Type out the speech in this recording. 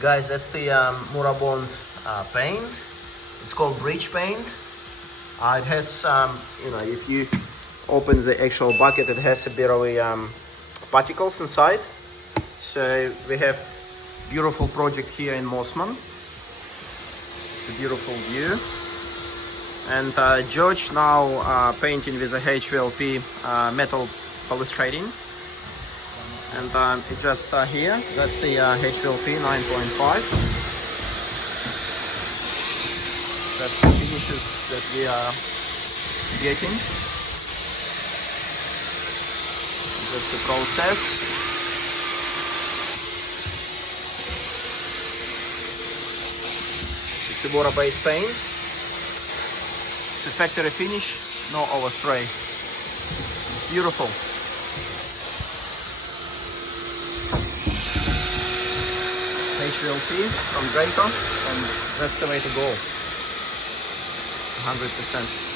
Guys, that's the Murabond paint. It's called bridge paint. It has, if you open the actual bucket, it has a bit of particles inside. So we have beautiful project here in Mosman. It's a beautiful view. And George now painting with a HVLP metal polystyrene. And it's just here, that's the HVLP 9.5. That's the finishes that we are getting. That's the process. It's a water-based paint. It's a factory finish, no overspray. Beautiful. HVLP from Graco, and that's the way to go. 100%.